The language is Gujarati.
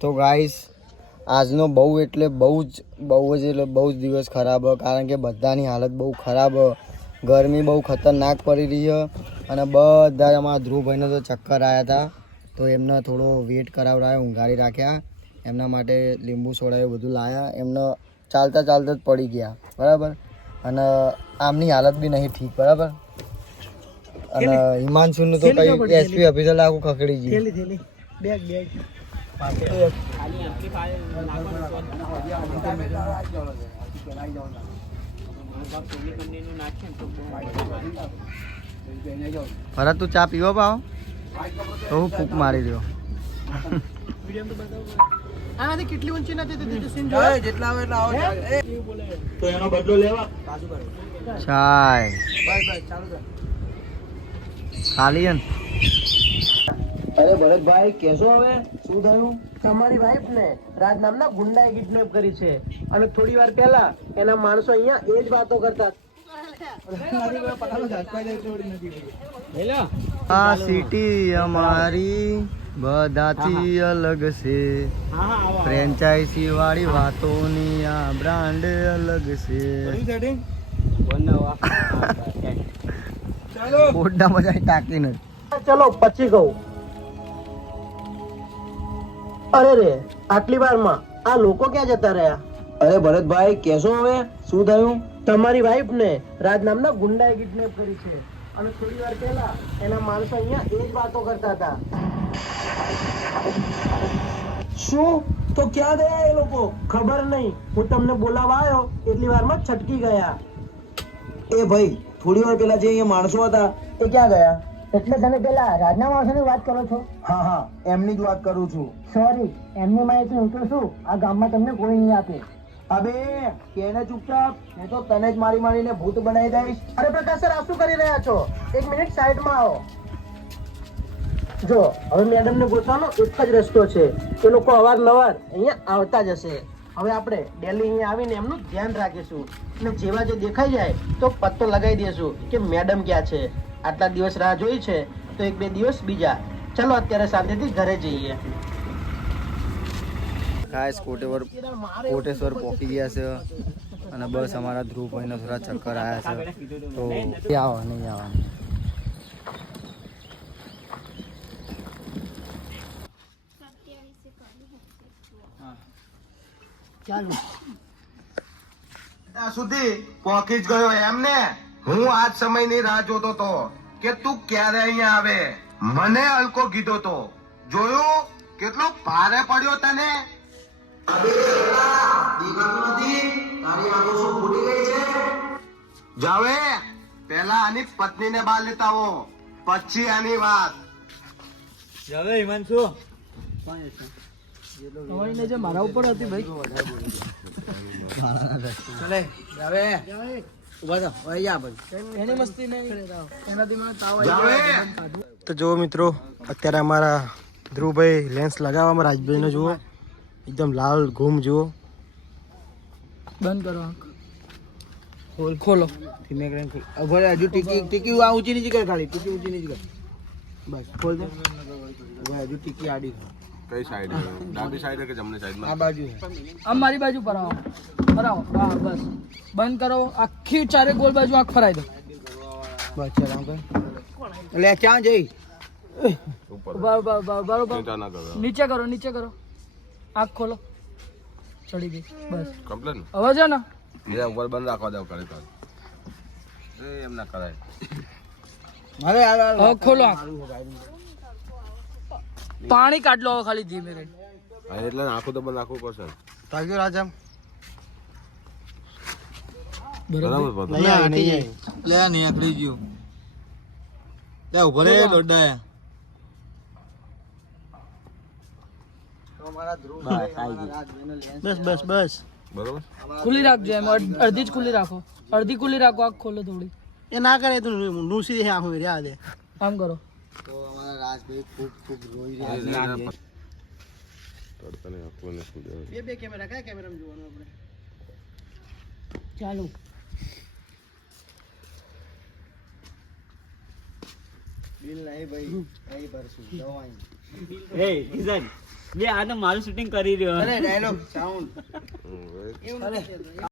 તો ગાઈસ આજનો બહુ એટલે બહુ જ દિવસ ખરાબ કારણ કે બધાની હાલત બહુ ખરાબ. ગરમી બહુ ખતરનાક પડી રહી છે અને બધા અમારા ધ્રુવભાઈને તો ચક્કર આવ્યા હતા તો એમને થોડો વેટ કરાવડાવ્યો, ઊંઘાડી રાખ્યા. એમના માટે લીંબુ સોડા એ બધું લાવ્યા. એમને ચાલતા જ પડી ગયા બરાબર. અને આમની હાલત બી નહીં ઠીક બરાબર. અને હિમાંશુનું તો કઈ એસપી ઓફિસર આખું ખકડી ગયું. ભરત તું ચા પીવો પાવ તો હું ફૂક મારી રહ્યો. કેટલી ઊંચી નથી જેટલા આવે એટલા આવો તો એનો બદલો લેવા ચાય ખાલી અરે ભરતભાઈ કેશો હવે શું થયું? તમારી વાઈફ ને રાજ નામના ગુંડાએ કિડનેપ કરી છે અને થોડી વાર પહેલા એના માણસો અહીંયા એ જ વાતો કરતા. આ સિટી અમારી બધાથી અલગ છે, ફ્રેન્ચાઇઝી વાળી વાતોની આ બ્રાન્ડ અલગ છે. બોડા મજા ટાકી નથી. ચલો પછી કહું. અરે રે આટલી વારમાં આ લોકો ક્યાં જતા રહ્યા? અરે ભરતભાઈ કેશો હવે શું થયું? તમારી વાઈફ ને રાજ નામના ગુંડાએ કિડનેપ કરી છે અને થોડી વાર પહેલા એના માણસો અહીંયા એ જ વાતો કરતા હતા. શું? તો ક્યાં ગયા એ લોકો? ખબર નહીં, હું તમને બોલાવવા આવ્યો એટલી વારમાં છટકી ગયા. એ ભાઈ થોડી વાર પહેલા જે અહીંયા માણસો હતા એ ક્યાં ગયા? એટલે તમે પેલા રાજના માણસોની વાત કરો છો? હા એમની જ વાત કરું છું. સોરી, એમની માહિતી હું તો શું આ ગામમાં તમને કોઈ નહીં આપે. અબે કેને ચૂપચાપ, મેં તો તને જ મારીને ભૂત બનાવી દઈશ. અરે પ્રકાશ સર, આપ શું કરી રહ્યા છો? એક મિનિટ સાઈડમાં આવો. જો હવે મેડમ ને ગોતવાનો એક જ રસ્તો છે. એ લોકો અવારનવાર અહીંયા આવતા જ હશે. હવે આપણે ડેલી અહીંયા આવીને એમનું ધ્યાન રાખીશું અને જેવા જે દેખાઈ જાય તો પત્તો લગાવી દઈશું કે મેડમ ક્યાં છે. આટલા દિવસ રાહ જોઈ છે તો એક બે દિવસ બીજા. ચલો અત્યારે શાંતિથી ઘરે જઈએ. ખાસ કોટેશ્વર પહોંચી ગયા છે અને બસ અમારા ધ્રુવભાઈને થોડા ચક્કર આવ્યા છે તો આવો નહીં આવવાનું. ત્યાં સુધી પહોંચી જ ગયો એમને. હું આજ સમયની રાહ જોતો તો કે તું ક્યારે અહીંયા આવે. મને હલકો કીધો તો જોયું કેટલો ભારે પડ્યો તને. જાવે પેલા આની પત્નીને બહાર લેતા આવો પછી આની વાત. જાવે હિમાંશુ તમારી નજર મારા ઉપર હતી ભાઈ. ચલે જાવે ઉભા થા ઓય જા ભાઈ એની મસ્તી નહીં એનાથી મને તાવ આવી. તો જો મિત્રો અત્યારે અમારા ધ્રુવભાઈ લેન્સ લગાવવામાં રાજભાઈને જુઓ એકદમ લાલ ઘૂમ જુઓ. બંધ કરો આંખ. ખોલો ધીમે કરીને ખોલ. હવે હજુ ટીકી આ ઊંચી નીચી કર, ખાલી ટીકી ઊંચી નીચી કર. બસ ખોલ દે. હવે હજુ ટીકી આડી. કઈ સાઈડ? ડાબી સાઈડ કે જમણી સાઈડમાં? આ બાજુ આમ મારી બાજુ પર આવો. હા બસ બંધ કરો. આખી ચારે ગોલ બાજુ આંખ ફરાઈ દો. બસ ચાલ આમ કર. એટલે ક્યાં જઈ? બરોબર નીચે કરો. આંખ ખોલો. ચડી ગઈ બસ કમ્પ્લેન. હવે છે ને એ ઉપર બંધ રાખવા દો કરે તો એમ ના કરાય. હવે ખોલો આંખ. પાણી કાઢ લો ખાલી ધીમે રહી. એટલે આખું તો બંધ રાખવું પડશે. તાગ્યો રાજા બરાબર નહીં લે નહીં આકડી ગયું લે ઉભો રે દોડાયા. બસ બરોબર. ખુલ્લી રાખજો. એમ અડધી જ ખુલ્લી રાખો. અડધી ખુલ્લી રાખો. આંખ ખોલો થોડી. એ ના કરે તું નુસી દે આખું રહ્યા દે. આમ કરો. તો અમારા રાજભાઈ ખૂબ રોઈ રહ્યા છે. બે કેમેરા કયા કેમેરામાં જોવાનું આપણે? ચાલુ. બિલ નહીં ભાઈ, નહીં ભરશું. જવાય. એ કિશન બે આ તો મારું શૂટિંગ કરી રહ્યો ડાયલોગ સાઉન્ડ